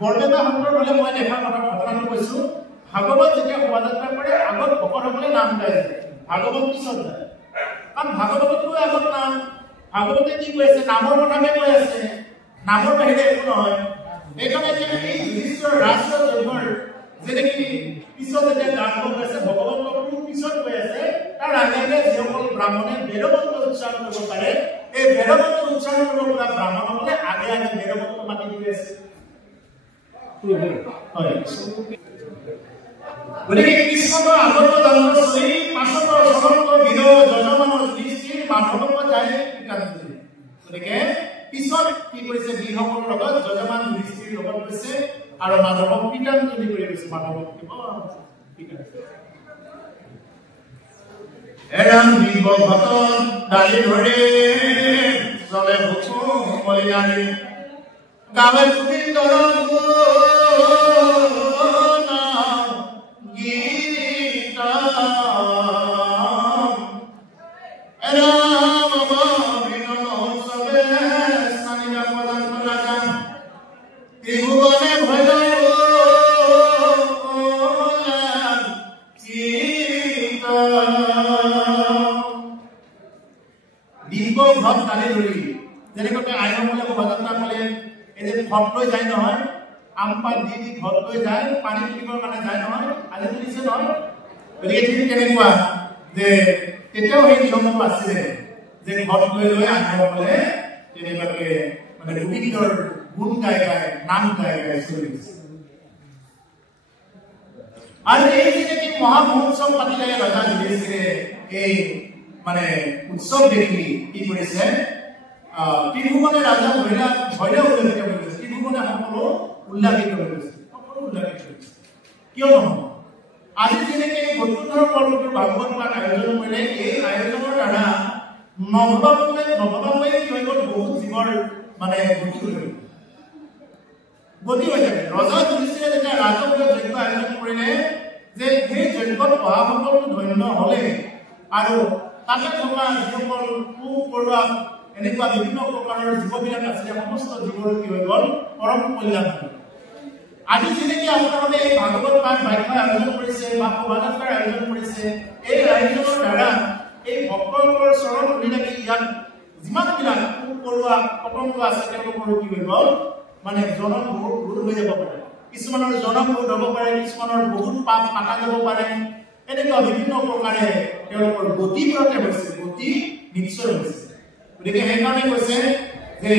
বৰপেটা সত্ৰৰ ফালে মই দেখা ঘটনাটো কৈছো ভাগৱত যেতিয়া শোভাযাত্ৰা কৰে আগত ভকতসকলে নাম গায় ভাগৱত পিছত যায় কাৰণ ভাগৱততকৈ আগত নাম ভাগৱতে কি কৈ আছে নামৰ কথাকে কৈ আছে নামৰ বাহিৰে একো নহয় এইকাৰণে এই যুধিষ্ঠিৰ ৰাষ্ট্ৰীয় যজ্ঞৰ যেনেকি পিছত যেতিয়া গান গাইছে ভগৱন্তকো পিছত কৈ আছে তাৰ আগে আগে যিসকল ব্ৰাহ্মণে বেদমন্ত্ৰ উচ্চাৰণ কৰিব পাৰে এই বেদমন্ত্ৰ উচ্চাৰণ কৰিব পৰা ব্ৰাহ্মণসকলে আগে আগে বেদমন্ত্ৰ মাতি গৈ আছে হয় গতিকে কৃষ্ণৰ আগত জন্ম চলি পাছত সমগ্ৰ বিদ যজমান যুধিষ্ঠিৰ মাধৱক যায় কাঞ্চলি গতিকে পিছত কি কৰিছে বিধসকলৰ লগত যজমান যুধিষ্ঠিৰ লগত গৈছে আৰু মাধৱক পিতাঞ্জলি কৰি গৈছে মাধৱক এৰাম দিব ভটন ডালি ধৰে চলে হুকুম মলিয়ানি গাৱে গোবিন্দৰ গীতা এৰাম বিনন সবে স্থানীয় প্ৰদান ৰাজা ত্ৰিভুৱনে ভয় ভট ডালি ধৰি যেনেকৈ আইনমূলে শোভাযাত্ৰা কৰে এই যে ভট লৈ যায় নহয় আমপাত দি ভট লৈ যায় পানী তুলিবৰ কাৰণে যায় নহয় আজি তুলিছে নহয় গতিকে ঠিক কেনেকুৱা যে তেতিয়াও সেই নিয়মটো আছিলে যে ভট লৈ লৈ আইনমূলে তেনেকুৱাকে মানে গোবিন্দৰ গুণ গাই গাই নাম গাই গাই চলিছে আৰু এই যে মহা মহোৎসৱ পাতিলে ৰজা যুধিষ্ঠিৰে এই মানে উৎসৱ দেখি কি কৰিছে ত্ৰিভুৱনে ৰাজা ভৈৰৱ উল্লেখিত কৰিছে ত্ৰিভুৱনে সকলো উল্লেখিত কৰিছে কিয় নহয় আজি যেনেকে বৈকুণ্ঠৰ পৰ্বত ভাগৱত পাঠ আয়োজন কৰিলে এই আয়োজনৰ দ্বাৰা নভবাময় কি হৈ গ'ল বহুত জীৱৰ মানে গতি হৈ থাকে ৰজা যুধিষ্ঠিৰে যেতিয়া ৰাজকীয় যজ্ঞ আয়োজন কৰিলে যে সেই যজ্ঞত অহাসকলো ধন্য হলে আৰু তাতে থকা যিসকল পৰুৱা এনেকুৱা বিভিন্ন প্ৰকাৰৰ জীৱবিলাক আছিলে সমস্ত জীৱৰ কি হৈ গ'ল পৰম কল্যাণ আজি যেনেকৈ আপোনালোকে এই ভাগৱত পাঠ বাক্য আয়োজন কৰিছে বা শোভাযাত্ৰাৰ আয়োজন কৰিছে এই আয়োজনৰ দ্বাৰা এই ভক্তসকলৰ চৰণ ধৰি লাগি ইয়াত যিমানবিলাক পৰুৱা পতংগ আছে তেওঁলোকৰ কি হৈ গ'ল মানে জনম ৰোধ হৈ যাব পাৰে কিছুমানৰ জনম ৰোধ হ'ব পাৰে কিছুমানৰ বহুত পাপ কাটা যাব পাৰে এনেকুৱা বিভিন্ন প্ৰকাৰে তেওঁলোকৰ গতি প্ৰতে হৈছে গতি নিশ্চয় হৈছে গতিকে সেইকাৰণে কৈছে যে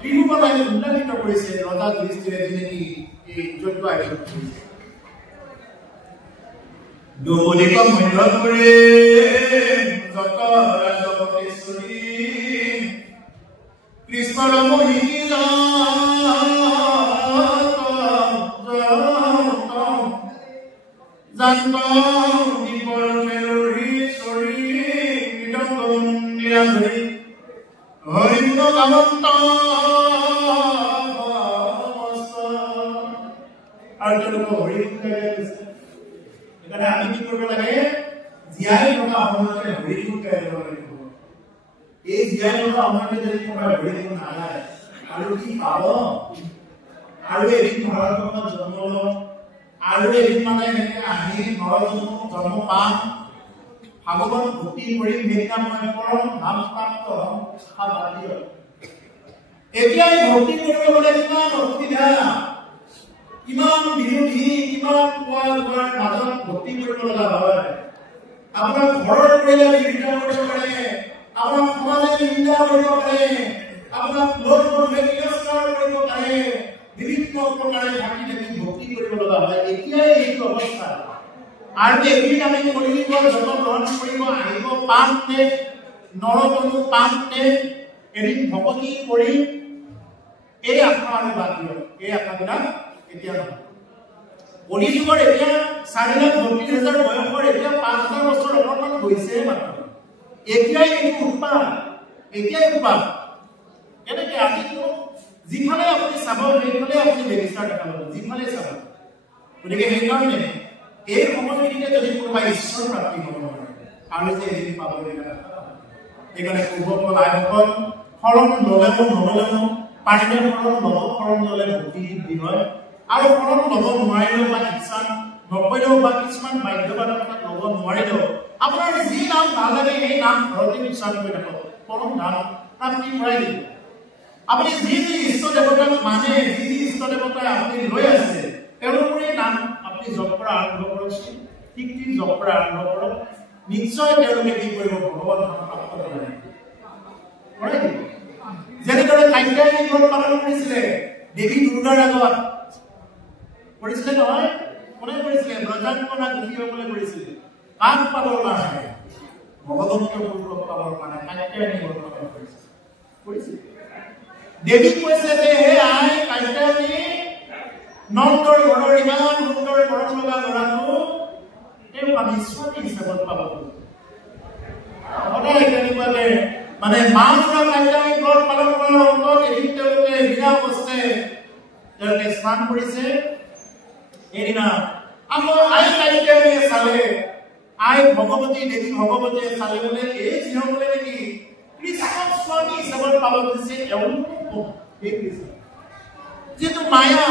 ত্ৰিভুৱনে উল্লেখিত কৰিছে ৰজা যুধিষ্ঠিৰে যেনেকি এই যজ্ঞ আয়োজন কৰিছে দৌলিক মধ্য কৰি যত ৰাজপতিশ্বৰী কৃষ্ণৰ মোহিনী জান্ত দীপৰ মেৰুৰি চৰি মৃদংগ নিৰাধৰি হৰিণ গামন্ত আৰু তেওঁলোকক হৰিণ সেইকাৰণে আমি কি কৰিব লাগে জীয়াই থকা সময়তে হৰিণ গাই ল'ব লাগিব এই জীয়াই থকা সময়তে যদি কোনোবাই হৰিণ নাগায় আৰু কি পাব আৰু এদিন ভাৰতবৰ্ষত জন্ম ল'ব আৰু এদিন মানে এনেকে আহি জন্ম পাম ভাগৱত ভক্তি কৰি মেঘনা মই পৰম ধাম প্ৰাপ্ত এতিয়া ভক্তি কৰিব গ'লে কিমান অসুবিধা কিমান বিৰোধী কিমান কোৱাৰ মাজত ভক্তি কৰিব লগা হয় আপোনাৰ ঘৰৰ পৰিয়ালে নিন্দা কৰিব পাৰে আপোনাৰ সমাজে নিন্দা কৰিব পাৰে আপোনাক লোক তিৰস্কাৰ কৰিব পাৰে বিভিন্ন প্ৰকাৰে থাকি থাকি ভক্তি কৰিব লগা হয় এতিয়াই এইটো অৱস্থা আৰু এদিন আমি কৰিব জন্ম গ্ৰহণ কৰিব আহিব পামতে নৰতনু পামতে এদিন ভক্তি কৰি এই আশা আৰু বাদ দিয়ক এই আশাবিলাক এতিয়া নহয় কলিযুগৰ এতিয়া 4,32,000 বয়সৰ এতিয়া 5,000 বছৰ অকণমান হৈছে মাত্ৰ এতিয়াই এইটো উৎপাদ এনেকে আজি যিফালে আপুনি চাব সেইফালে আপুনি বেৰিষ্টাৰ দেখা পাব যিফালে চাব গতিকে সেইকাৰণে এই সময়খিনিতে যদি কোনোবাই ঈশ্বৰ প্ৰাপ্তি হ'ব নোৱাৰে আৰু যে এদিন পাব সেইকাৰণে পূৰ্বকল আইসকল শৰণ ল'লেও নল'লেও পাৰিলে শৰণ ল'ব শৰণ ল'লে ভক্তি বৃদ্ধি হয় আৰু ফলত ল'ব নোৱাৰিলেও বা কিছুমান নকৰিলেও বা কিছুমান বাধ্যবাধকতা ল'ব নোৱাৰিলেও আপোনাৰ যি নাম ভাল লাগে সেই নাম ঘৰতে উচ্চাৰণ কৰি থাকক পৰম ধাম প্ৰাপ্তি কৰাই দিব আপুনি যি যি ইষ্ট দেৱতাক মানে যি যি ইষ্ট দেৱতাই আপুনি লৈ আছে তেওঁলোকৰে নাম আপুনি জপ কৰা আৰম্ভ কৰকচোন ঠিক ঠিক জপ কৰা আৰম্ভ কৰক নিশ্চয় তেওঁলোকে কি কৰিব ভগৱান ধাম প্ৰাপ্ত কৰে যেনেদৰে কাত্যায়নী ব্ৰত পালন কৰিছিলে দেৱী দুৰ্গাৰ আগত কৰিছিলে নহয় কোনে কৰিছিলে ব্ৰজাংগনা গোপীসকলে কৰিছিলে কাক পাবৰ কাৰণে ভগৱন্তৰ গুৰুক পাবৰ কাৰণে কাত্যায়নী ব্ৰত পালন কৰিছিলে দেৱী কৈছে যে হে আই কাত্যায়নী নন্দৰ ঘৰৰ ইমান সুন্দৰ ঘৰত লগা ল'ৰাটো তেওঁ আমি স্বামী হিচাপত পাব সদায় তেনেকুৱাকে মানে মাছৰ কাত্যায়নী ব্ৰত পালন কৰাৰ অন্তত এদিন তেওঁলোকে বিনা অৱস্থাই তেওঁলোকে স্নান কৰিছে এদিনা আকৌ আই কাত্যায়নীয়ে চালে আই ভগৱতী দেৱী ভগৱতীয়ে চালে বোলে এই যিসকলে নেকি কৃষ্ণক স্বামী হিচাপত পাব খুজিছে যেহেতু মায়া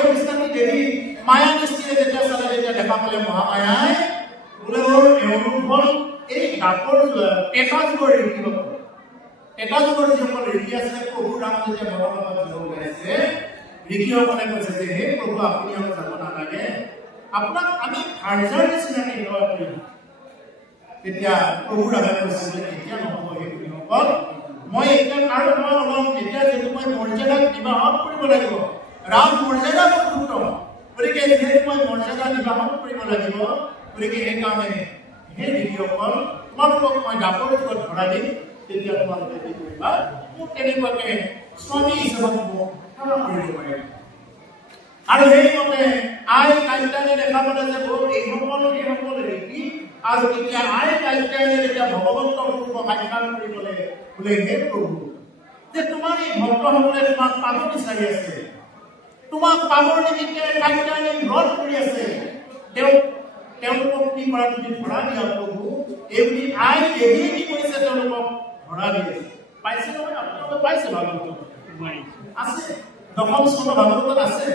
অধিষ্ঠানী দেৱী মায়া দৃষ্টিৰে যেতিয়া চালে তেতিয়া দেখা পালে মহামায়াই বোলে এওঁলোক হ'ল এই ডাকৰ এটা যুগৰ যিসকল ঋষি আছিলে প্ৰভু ৰাম যেতিয়া ভগৱানৰ যোগ ওলাইছে ঋষিসকলে কৈছে যে হে প্ৰভু আপুনি আৰু যাব নালাগে আপোনাক আমি ভাৰ্জাৰ নিচিনাকে সেৱা কৰিম তেতিয়া প্ৰভু ৰামে কৈছে যে এতিয়া নহ'ব সেই ঋষিসকল মই এতিয়া কাৰো সেৱা নল'ম এতিয়া যিহেতু মই মৰ্যাদাক নিবাহন কৰিব লাগিব ৰাম মৰ্যাদা পুত্ৰ গতিকে যিহেতু মই মৰ্যাদা নিবাহন কৰিব লাগিব গতিকে সেইকাৰণে সেই ঋষিসকল তোমালোকক মই ডাকৰ যুগত ধৰা দিম তেতিয়া তোমালোকে কি কৰিবা মোক তেনেকুৱাকে স্বামী হিচাপত মোক সেৱা কৰিব পাৰিবা আৰু সেইমতে আই কাত্যায়নী দেখা পালে যে এইসকল ঋষি আৰু তেতিয়া আই কাত্যায়নী যেতিয়া ভগৱন্তৰ ৰূপক সাক্ষাৎ কৰিবলৈ বোলে হে প্ৰভু যে তোমাৰ এই ভক্তসকলে তোমাক পাব বিচাৰি আছে তোমাক পাবৰ নিমিত্তে কাত্যায়নী ব্ৰত কৰি আছে তেওঁলোকক কি কৰা তুমি ধৰা দিয়া প্ৰভু এই আই দেৱীয়ে কি কৰিছে তেওঁলোকক ধৰা দিয়ে পাইছে নহয় আপোনালোকে পাইছে ভাগৱতত আছে দশম স্কন্ধ ভাগৱতত আছে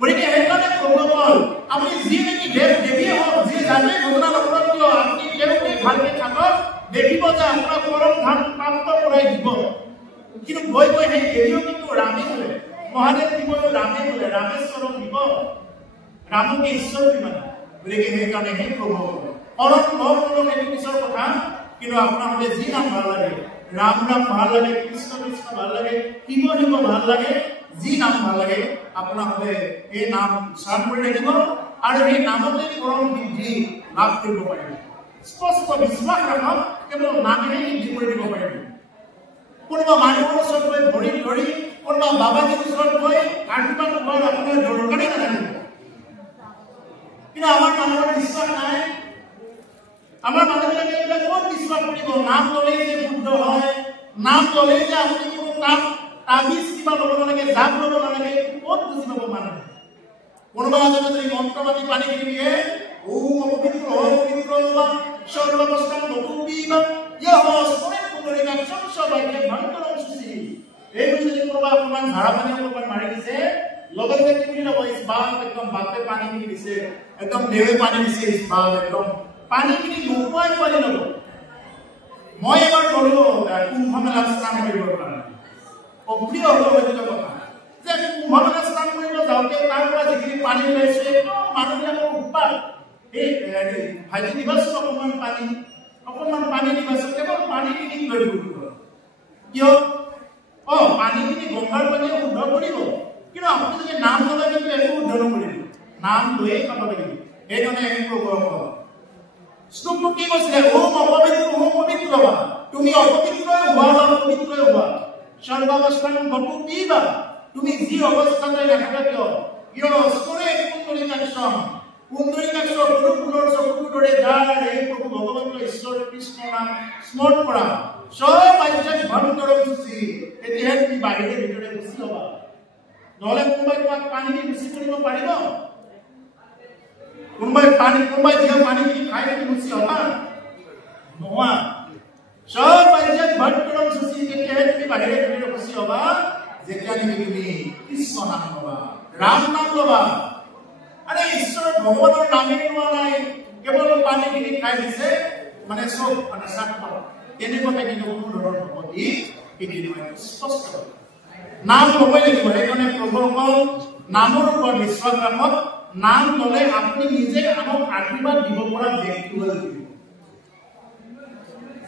গতিকে সেইকাৰণে প্ৰভুসকল আপুনি যি নেকি দেৱ দেৱীয়ে হওক যি জানে ঘটনা নকৰক কিয় আপুনি তেওঁলোকে ভালকে থাকক দেখিব যে আপোনাক পৰম ধাম প্ৰাপ্ত কৰাই দিব কিন্তু গৈ গৈ সেই দেৱীও কিন্তু ৰামে বোলে মহাদেৱ দিবও ৰামে বোলে ৰামেশ্বৰক দিব ৰামকে ঈশ্বৰ বুলি মানে গতিকে সেইকাৰণে সেই প্ৰভুসকল পৰম ভক্তলোক সেইটো পিছৰ কথা কিন্তু আপোনালোকে যি নাম ভাল লাগে ৰাম ৰাম ভাল লাগে কৃষ্ণ কৃষ্ণ ভাল লাগে শিৱ শিৱ ভাল লাগে যি নাম ভাল লাগে আপোনালোকে এই নাম উচ্চাৰণ কৰি থাকিব আৰু এই নামতে পৰম সিদ্ধি লাভ কৰিব পাৰিব স্পষ্ট বিশ্বাস ৰাখক কেৱল নামেৰে সিদ্ধি কৰি দিব পাৰিব কোনোবা মানুহৰ ওচৰত গৈ ভৰি ধৰি কোনোবা বাবাজীৰ ওচৰত গৈ আশীৰ্বাদ লোৱাৰ আপোনাৰ দৰকাৰেই নাথাকিব কিন্তু আমাৰ মানুহৰ বিশ্বাস নাই আমাৰ মানুহবিলাকে এইবিলাক ক'ত বিশ্বাস কৰিব নাম ল'লেই যে শুদ্ধ হয় নাম ল'লেই যে আপুনি কোনো নাম তাবিজ কিবা ল'ব নালাগে জাপ ল'ব নালাগে ক'ত বুজি পাব মানুহে কোনোবা এজনে যদি মন্ত্ৰ মাতি পানী দিয়ে ওম অপবিত্ৰ বা সৰ্ববস্থান নতুবিবা ইহ স্মৰণ পুনৰিকা চঞ্চবাক্য ভয়ংকৰ সুচি এই যদি কোনোবা অকণমান ধাৰা পানী অকণমান মাৰি দিছে লগতে কি ল'ব ইছবাল একদম বাপে পানী কিনি দিছে একদম দেৱে পানী দিছে ইছবাল একদম পানী কিনি নোপোৱাই পানী ল'ব মই এবাৰ গ'লো কুম্ভ মেলাত স্নান কৰিবৰ কাৰণে অপ্ৰিয় হ'ব সেইটো কথা যে কুম্ভ মেলাত স্নান কৰিব যাওঁতে তাৰ পৰা যিখিনি পানী ওলাইছে একদম মানুহবিলাকৰ উৎপাত এই ভাইটি দিবাচোন অকণমান পানী দিবাচোন কেৱল পানীখিনি লৈ ফুৰিব কিয় পানীখিনি গংগাৰ পানীয়ে শুদ্ধ কৰিব কিন্তু আপুনি যদি নাম ল'লে কিন্তু একো শুদ্ধ নকৰিব নাম লৈয়ে খাব লাগিব সেইকাৰণে শ্লোকটো কি কৈছিলে ওম অপবিত্ৰ বা তুমি অপবিত্ৰই হোৱা বা পবিত্ৰই হোৱা সৰ্বাৱস্থান বটু পিবা তুমি যি অৱস্থাতে নাথাকা কিয় স্মৰে পুণ্ডৰীকাক্ষ গুৰুকুলৰ চকুৰ দৰে যাৰ এই প্ৰভু ভগৱন্ত ঈশ্বৰ কৃষ্ণ নাম স্মৰণ কৰা চব আধ্যাত্মিক ভণ্ডৰ সূচী তেতিয়াহে তুমি বাহিৰে ভিতৰে গুচি ল'বা নহ'লে কোনোবাই তোমাক পানী দি গুচি কৰিব পাৰিব কোনোবাই দিয়া পানীখিনি খাই তুমি গুচি হ'বা নোহোৱা চব আধ্যাত্মিক ভণ্ডৰ সূচী তেতিয়াহে তুমি বাহিৰে ভিতৰে গুচি হ'বা যেতিয়া নেকি তুমি কৃষ্ণ নাম ল'বা ৰাম নাম ল'বা আৰে ঈশ্বৰ ভগৱানৰ নামেই লোৱা নাই কেৱল পানীখিনি খাই দিছে মানে চব মানে সাক্ষৰ তেনেকুৱাকে কিন্তু কোনো ধৰণৰ ভক্তি কিন্তু স্পষ্ট নাম ল'বই লাগিব সেইকাৰণে প্ৰভুসকল নামৰ ওপৰত বিশ্বাস ৰাখক নাম ল'লে আপুনি নিজে আনক আশীৰ্বাদ দিব পৰা ব্যক্তি হৈ উঠিব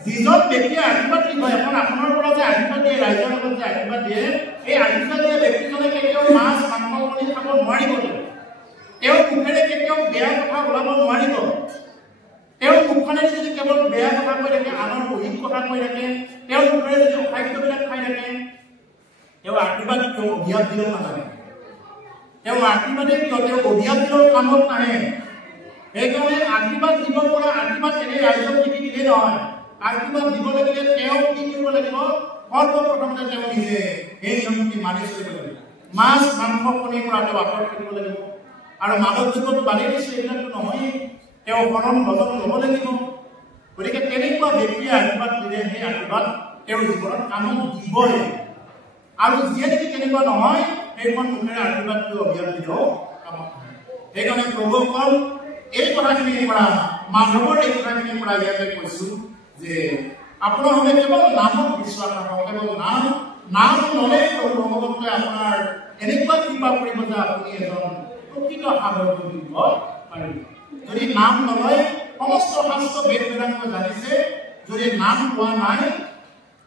যিজন ব্যক্তিয়ে আশীৰ্বাদ দিব এখন আপোনাৰ পৰা যে আশীৰ্বাদ দিয়ে ৰাইজৰ লগত যে আশীৰ্বাদ দিয়ে এই আশীৰ্বাদ দিয়া ব্যক্তিজনে কেতিয়াও মাছ মাংস কণী খাব নোৱাৰিব তেওঁ মুখেৰে কেতিয়াও বেয়া কথা ওলাব নোৱাৰিব তেওঁ মুখখনেৰে যদি কেৱল বেয়া কথা কৈ থাকে আনৰ অহিত কথা কৈ থাকে তেওঁ মুখেৰে যদি অখাদ্যবিলাক খাই থাকে তেওঁ আশীৰ্বাদ কিয় অভিয়াপ দিলেও নালাগে তেওঁ আশীৰ্বাদে কিয় তেওঁ অভিয়াপ দিলেও কামত নাহে সেইকাৰণে আশীৰ্বাদ দিব পৰা আশীৰ্বাদ এনেই ৰাইজক দেখি দিলেই নহয় আশীৰ্বাদ দিব লাগিলে তেওঁ কি কৰিব লাগিব সৰ্বপ্ৰথমতে তেওঁ নিজে এই নিয়মখিনি মানি চলিব লাগিব মাছ মাংস কণীৰ পৰা তেওঁ আঁতৰত থাকিব লাগিব আৰু মাদক দ্ৰব্যটো বাদেই দিছে এইবিলাকতো নহয় তেওঁ শৰণ ভজন ল'ব লাগিব গতিকে তেনেকুৱা ব্যক্তিয়ে আশীৰ্বাদ দিলে সেই আশীৰ্বাদ তেওঁৰ জীৱনত কামত দিবই আৰু যিয়ে নেকি তেনেকুৱা নহয় সেইখন মুখেৰে আশীৰ্বাদটো অভিয়াপ দিলেও কামত নহয় সেইকাৰণে প্ৰভুসকল এই কথাখিনিৰ পৰা মাধৱৰ এই কথাখিনিৰ পৰা ইয়াতে কৈছো যে আপোনালোকে কেৱল নামত বিশ্বাস ৰাখক কেৱল নাম ল'লে প্ৰভু ভগৱন্তই আপোনাৰ এনেকুৱা কৃপা কৰিব যে আপুনি এজন প্ৰকৃত সাধক দিব পাৰিব যদি নাম নলয় সমস্ত শাস্ত্ৰ বেদ বেদান্ত জানিছে যদি নাম লোৱা নাই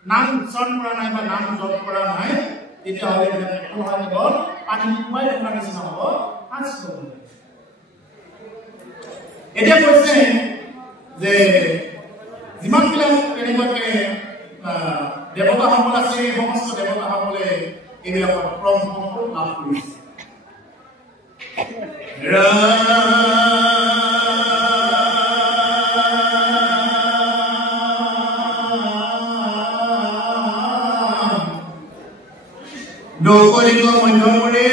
নাম উচ্চাৰণ কৰা নাই বা নাম জপ কৰা নাই তেতিয়াহ'লে কেৱল পানী খুৱাই ৰখাৰ নিচিনা হ'ব শাস্ত্ৰ এতিয়া কৈছে যে যিমানবিলাক তেনেকুৱাকে দেৱতাসকল আছে এই সমস্ত দেৱতাসকলে এইবিলাকৰ ক্ৰম লাভ কৰিছে নৌকৰিক মধ্যমৰে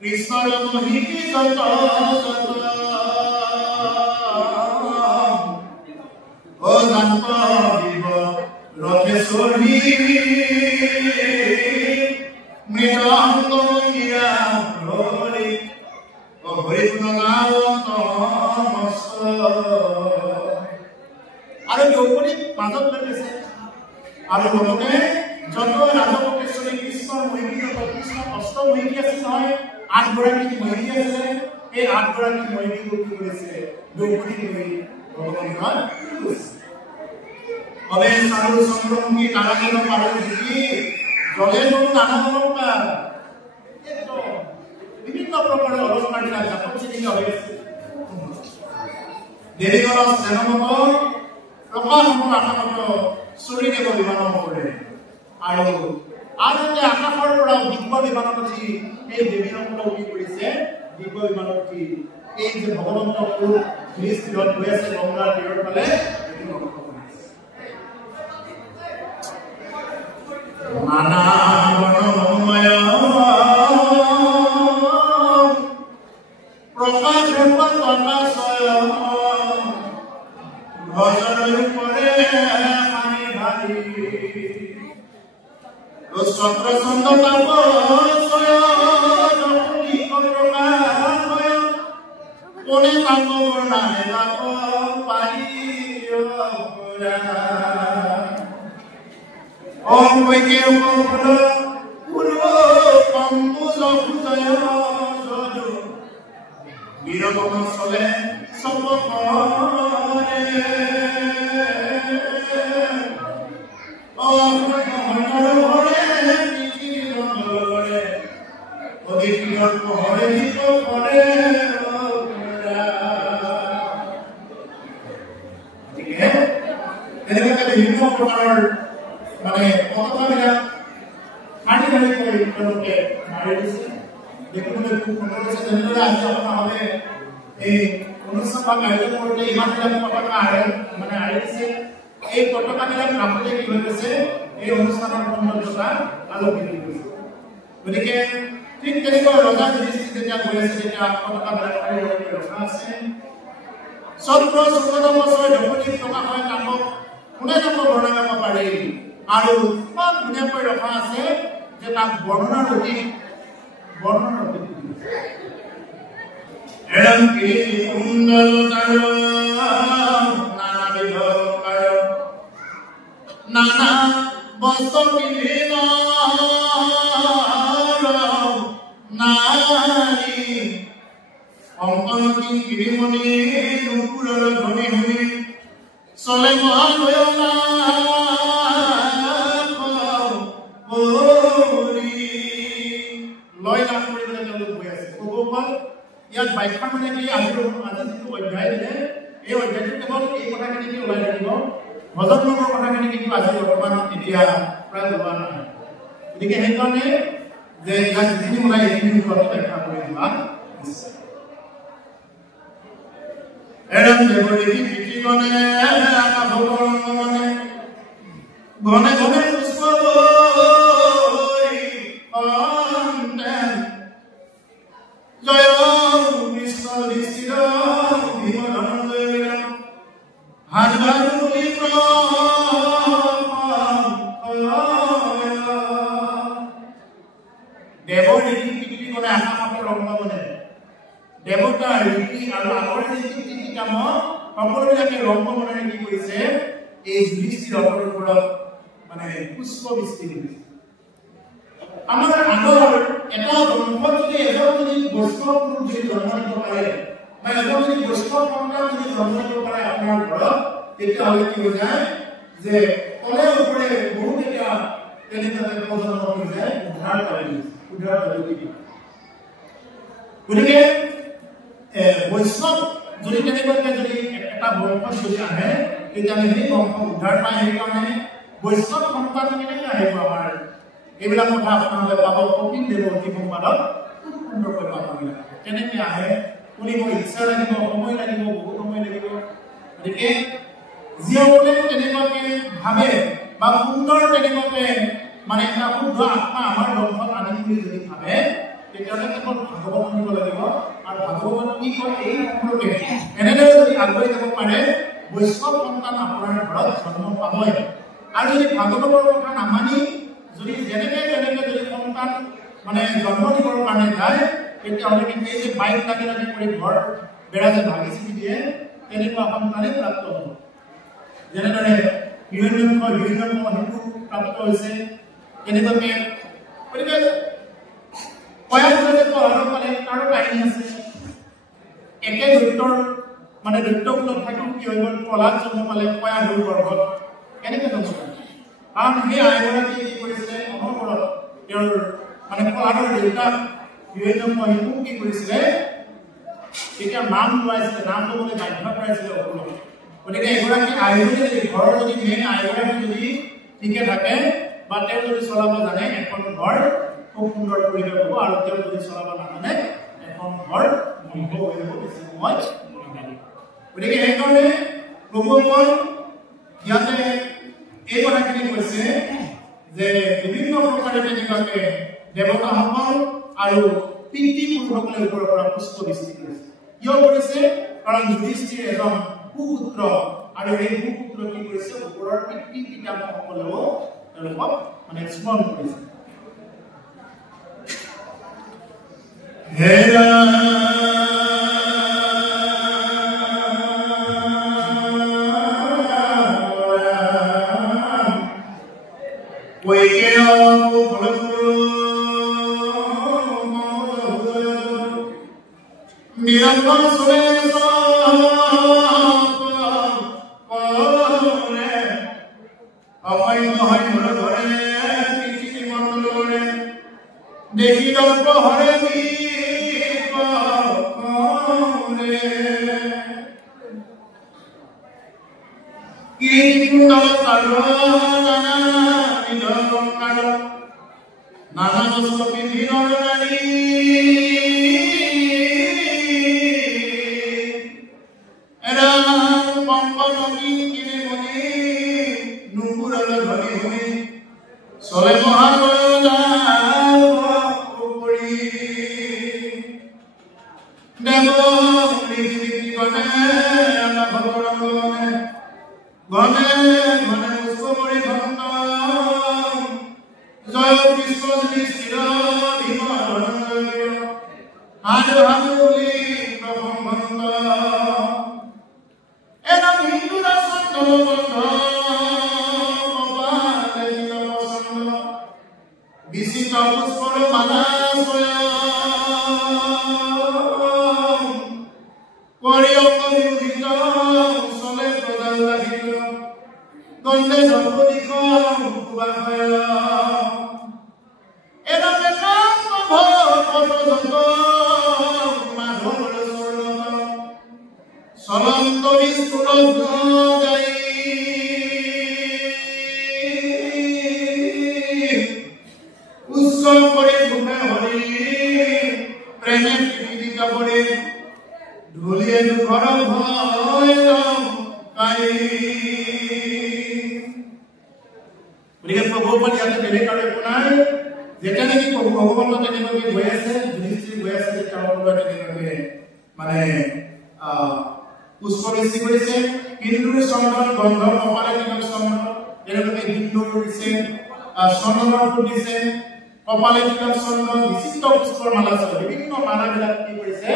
কৃষ্ণৰ মহিষী যত অজান্ত দিব ৰথেশ্বৰী মৃতংগ মন্দিৰা হৰি হৰি গুণগাৱন্ত মস্ত আৰু দ্ৰৌপদীক মাজত লৈ গৈছে আৰু লগতে যত ৰাজপটেশ্বৰী কৃষ্ণৰ মহিষী কৃষ্ণ অষ্ট মহিষী আছিল নহয় 8 গৰাকী মহিষী আছিলে এই 8 গৰাকী মহিষী কি কৰিছে দ্ৰৌপদী লৈ ভগৱানৰ অবে সাধু চন্দ্ৰমুখী নাৰায়ণ পাৰ্বতী জলে নদী নানা অলংকাৰ বিভিন্ন প্ৰকাৰৰ অলংকাৰ বিলাক জাপচিনিক হৈ আছে দেৱীগণ জনমতৰ প্ৰকাশমূল আকাশত চুৰিদেৱ বিমান কৰে আৰু আনহাতে আকাশৰ পৰা দিব্য বিমানত উঠি এই দেৱীসকলক কি কৰিছে দিব্য বিমানত উঠি এই যে ভগৱন্ত পুৰ নিষ্ঠিৰত হৈ আছে গংগাৰ তীৰৰ ফালে নানা বৰ্ণময় প্ৰকাশ প্ৰকাশয় ভজনৰ উপৰে হানি ভাৰি চক্ৰ চন্দ তাপয় নকুলি প্ৰকাশয় কোনে তাপ বৰ্ণাহে তাপ পাৰি Om Wiki Mokolo Uro Pambuzo Kuzayo Zodo Miramono Sole Sopokore Om Hore Nikiro Hore Odikiro Hore Niko Hore Oke Jadi kita dihitung perkara মানে কথাবিলাক মাটি ঢালি কৰি তেওঁলোকে মাৰি দিছে দেখিবলৈ খুব সুন্দৰ হৈছে যেনেদৰে আজি আপোনালোকে এই অনুষ্ঠান বা আয়োজন কৰোঁতে ইমানবিলাক পতাকা মানে আঁৰি দিছে এই পতাকাবিলাক ৰাখোঁতে কি হৈ গৈছে এই অনুষ্ঠানৰ সৌন্দৰ্যতা আলোকিত হৈছে গতিকে ঠিক তেনেকৈ ৰজা যুধিষ্ঠিৰ যেতিয়া গৈ আছে তেতিয়া পতাকাবিলাক আঁৰি ৰখা আছে চক্ৰ 14 বছৰ দ্ৰৌপদীৰ প্ৰকাশ হয় কামক কোনে নাম বৰ্ণনা কৰিব পাৰি আৰু ইমান ধুনীয়াকৈ ৰখা আছে যে তাক বৰ্ণনাৰ অতীত এৰম কিৰি কুণ্ডল তাৰ নানাবিধ কাৰ নানা বস্ত্ৰ পিন্ধিল নাৰী অংকনতি কিৰিমণি নুপুৰৰ ধ্বনি শুনি চলে মহানয়না লয় লাভ কৰিবলৈ তেওঁলোক গৈ আছে ক'ব পাৰ ইয়াত বাইকখন মানে কি আজি যিটো অধ্যায় দিলে এই অধ্যায়টো কেৱল এই কথাখিনি ওলাই থাকিব ভজন নামৰ কথাখিনি কিন্তু আজি বৰ্তমান এতিয়া প্ৰায় ওলোৱা নহয় গতিকে সেইকাৰণে যে ইয়াত যিখিনি ওলাই এইখিনি ওপৰত ব্যাখ্যা কৰি দিবা এৰম দেৱৰী পিতৃগণে আকাশৰ মনে ঘনে ঘনে পুষ্প জয় কৃষ্ণ দৃষ্টিৰ ভীম ধনঞ্জয় হাত ভাগ বুলি দেৱৰ ৰীতি পিতৃগণে আকাশৰ ৰংগ বনে দেৱতাৰ ৰীতি আৰু আগৰ ৰীতি কাম সকলোবিলাকে ৰংগ বনেৰে কি কৰিছে এই দৃষ্টিৰ ওপৰত মানে পুষ্প বৃষ্টি কৰিছে আমাৰ আগৰ এটা বংশত যদি এজন যদি বৈষ্ণৱ পুৰুষ যদি জন্ম দিব পাৰে বা এজন যদি বৈষ্ণৱ সন্তান যদি জন্ম দিব পাৰে আপোনাৰ ঘৰত তেতিয়াহ'লে কি হৈ যায় যে তলে ওপৰে বহুত এটা তেনেকৈ প্ৰজন্ম হৈ যায় উদ্ধাৰ কৰি গতিকে বৈষ্ণৱ যদি তেনেকৈ যদি এটা বংশত যদি আহে তেতিয়াহ'লে সেই বংশ উদ্ধাৰ পায় সেইকাৰণে বৈষ্ণৱ সন্তান কেনেকৈ আহিব আমাৰ এইবিলাক কথা আপোনালোকে পাব কপিল দেৱৰ অতি সংবাদত খুব সুন্দৰকৈ পাব কেনেকৈ আহে শুনিব ইচ্ছা লাগিব সময় লাগিব বহুত সময় লাগিব গতিকে যিসকলে তেনেকুৱাকৈ ভাবে বা সুন্দৰ তেনেকুৱাকৈ মানে এটা শুদ্ধ আত্মা আমাৰ বংশত আনিম বুলি যদি ভাবে তেতিয়াহ'লে কেৱল ভাগৱত শুনিব লাগিব আৰু ভাগৱত কি কয় এই সম্পৰ্কে এনেদৰে যদি আগুৱাই যাব পাৰে বৈষ্ণৱ সন্তান আপোনাৰ ঘৰত জন্ম পাবই আৰু যদি ভাগৱতৰ কথা নামানি যদি যেনেকৈ যদি সন্তান মানে জন্ম দিবৰ কাৰণে যায় তেতিয়াহ'লে কিন্তু এই যে বাইক লাগি কৰি ঘৰ বেৰা যে ভাগি চিঙি দিয়ে তেনেকুৱা সন্তানেই প্ৰাপ্ত হ'ব যেনেদৰে হিৰণ্যকশিপু সেইটো প্ৰাপ্ত হৈছে তেনেকুৱাকৈ গতিকে কয়াগুৰু পঢ়াৰ ফালে তাৰো কাহিনী আছে একে দৈত্যৰ মানে দৈত্যকুলত থাকি কি হৈ গ'ল প্ৰহ্লাদ জন্ম পালে কয়াগুৰু গৰ্ভত কেনেকৈ জন্ম পালে কাৰণ সেই আইগৰাকীয়ে কি কৰিছিলে অনবৰত তেওঁৰ মানে প্ৰহ্লাদৰ দেউতাক হিৰণ্যকশিপুক কি কৰিছিলে তেতিয়া নাম লোৱাইছিলে নাম ল'বলৈ বাধ্য কৰাইছিলে সকলোকে গতিকে এগৰাকী আইগৰাকী যদি ঘৰৰ যদি মেইন আইগৰাকী যদি ঠিকে থাকে বা তেওঁ যদি চলাব জানে এখন ঘৰ খুব সুন্দৰ পৰিৱেশ হ'ব আৰু তেওঁ যদি চলাব নাজানে এখন ঘৰ ধ্বংস হৈ যাব বেছি সময় গতিকে সেইকাৰণে প্ৰভুসকল ইয়াতে এই কথাখিনি কৈছে যে বিভিন্ন প্ৰকাৰে তেনেকুৱাকৈ দেৱতাসকল আৰু পিতৃপুৰুষসকলে ওপৰৰ পৰা পুষ্প বৃষ্টি কৰিছে কিয় কৰিছে কাৰণ যুধিষ্ঠিৰ এজন সুপুত্ৰ আৰু এই সুপুত্ৰ কি কৰিছে ওপৰৰ পিতৃ পিতামহসকলেও তেওঁলোকক মানে স্মৰণ কৰিছে হেৰা Gone, জয় কৃষ্ণ যুধিষ্ঠিৰ ভীম ধনঞ্জয় আজ ভানুলি ব্ৰহ্মবন্ধ এনা হিন্দু দাসন দলবন্ধ কপালে বসন্ত বিচিত পুষ্পৰ মালা চলে প্ৰদান লাগিল দণ্ডে জগদীশ চলন্ত বিস্ফুট গাই উচ্চ কৰে ঘুমে হৰি প্ৰেমে পৃথিবী কাপড়ে ঢুলিয়ে ঘৰ ভয় কাই গতিকে প্ৰভুপদ ইয়াতে বেলেগ আৰু একো নাই যেতিয়া নেকি প্ৰভু ভগৱন্ত তেনেকৈ গৈ আছে যুধিষ্ঠিৰ গৈ আছে তেওঁৰ তেনেকৈ মানে পুষ্পবৃষ্টি কৰিছে হিন্দুৰ চন্দন গন্ধ কপালে তিলক চন্দন তেনেকৈ হিন্দুৰ দিছে চন্দনৰ ফুল দিছে কপালে তিলক চন্দন বিচিত্ৰ পুষ্পৰ মালা আছে বিভিন্ন মালাবিলাক কি কৰিছে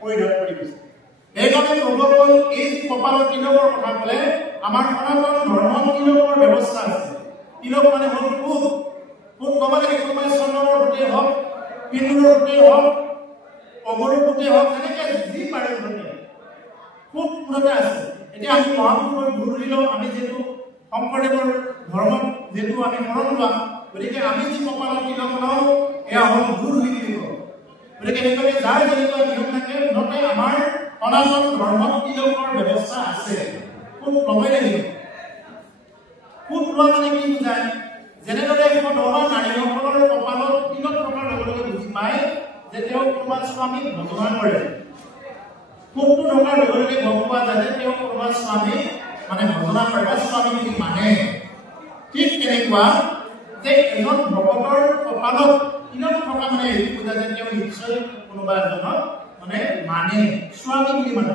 পৰিধান কৰি গৈছে এইকাৰণে প্ৰভুপদ এই কপালৰ তিলকৰ কথা ক'লে আমাৰ সনাতন ধৰ্মত তিলকৰ ব্যৱস্থা আছে তিলক মানে হ'ল ফুট ফুট ক'ব লাগে কোনোবাই চন্দনৰ ফুটেই হওক সিন্দুৰৰ ফুটেই হওক অগৰুৰ ফুটেই হওক এনেকৈ যি পাৰে ফুটে ফুট ফুটতে আছে এতিয়া আমি মহাপুৰুষৰ গুৰু দিলেও আমি যিহেতু শংকৰদেৱৰ ধৰ্মত যিহেতু আমি মৰণ লোৱা গতিকে আমি যি কপালত তিলক লওঁ এয়া হ'ল গুৰু নীতি গতিকে সেইকাৰণে যাৰ যেনেকুৱা নিয়ম থাকে নতে আমাৰ সনাতন ধৰ্মত তিলকৰ ব্যৱস্থা আছে ফুট ল'বই লাগিব ফুট লোৱা মানে কি বুজায় যেনেদৰে সদবা নাৰীসকলৰ কপালত তিলক থকাৰ লগে লগে বুজি পায় যে তেওঁ কোনোবা স্বামীক ভজনা কৰে ফুটটো থকাৰ লগে লগে গম পোৱা যায় যে তেওঁ কোনোবা স্বামীক মানে ভজনা কৰে বা স্বামী বুলি মানে ঠিক তেনেকুৱা যে এজন ভকতৰ কপালত তিলক থকা মানে এই বুজা যে তেওঁ নিশ্চয় কোনোবা এজনক মানে স্বামী বুলি মানে